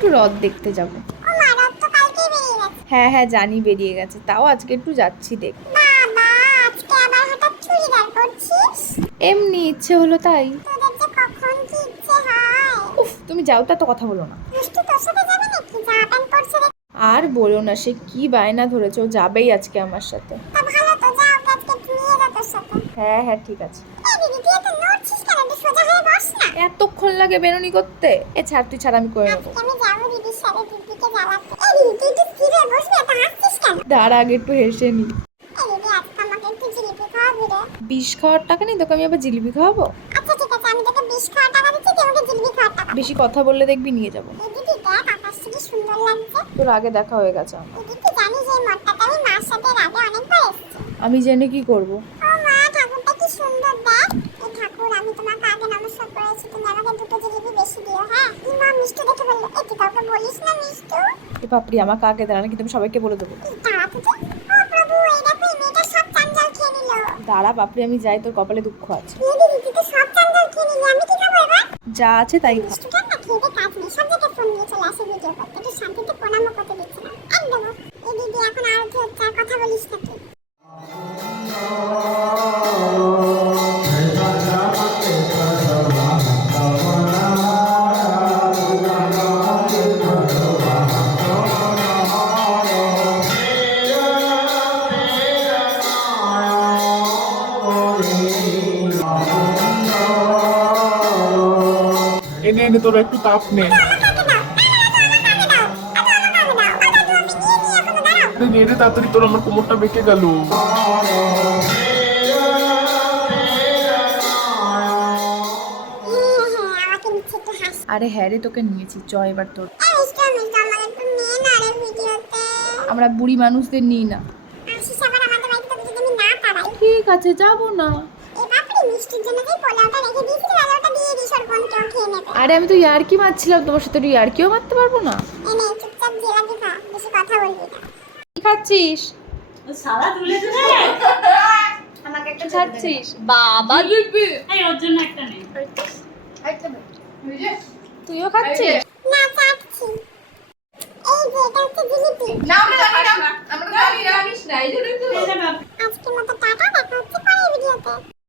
একটু রথ দেখতে যাব। হ্যাঁ হ্যাঁ জানি বেরিয়ে গেছে, তাও আজকে একটু যাচ্ছি দেখতে। এমনি ইচ্ছে হলো তাই। উফ তুমি যাও, তা তো কথা বলো না। আর বলো না, সে কি বায়না ধরেছে, ও যাবেই আজকে আমার সাথে। হ্যাঁ হ্যাঁ ঠিক আছে। এতক্ষণ লাগে বেরোনি করতে? এ ছাড়, তুই ছাড়, আমি করে নেবো। দাঁড়া আগে একটু হেসে নি। বিষ খাওয়ার টাকা নেই তোকে, আমি আবার জিলিপি খাওয়াবো? বেশি কথা বললে দেখবি নিয়ে যাবো। তোর আগে দেখা হয়ে গেছে আমার। আমি জেনে কি করবো? বাপরি, আমাকে আগে দাঁড়ানো, কিন্তু আমি সবাইকে বলে দেবো। দাঁড়া বাপরি, আমি যাই, তোর কপালে দুঃখ আছে। যা আছে তাই এনে এনে তোর একটু তাপ নে। নে রে তাড়াতাড়ি, তোর আমার কোমরটা বেঁকে গেল। আরে হ্যাঁ রে, তোকে নিয়েছি, চ এবার তোর। আমরা বুড়ি মানুষদের নিই না। ঠিক আছে, যাবো না। আরে আমি তো ইয়ার্কি মারছিলাম তোমার সাথে, ইয়ার্কিও মারতে পারবো না। কি খাচ্ছিস? সারা তুলে তুলে আমাকে একটা ছাড়ছিস? বাবা দিবি। এই ওর জন্য একটা নেই। তুইও খাচ্ছিস? না চাচ্ছি। এই যে এটা হচ্ছে জিলিপি। না আমরা জানি না, আমরা জানি না, আনিস না, এই জন্যই তো। এই যে বাবা। আজকের মতো টাটা, দেখা হচ্ছে পরের ভিডিওতে।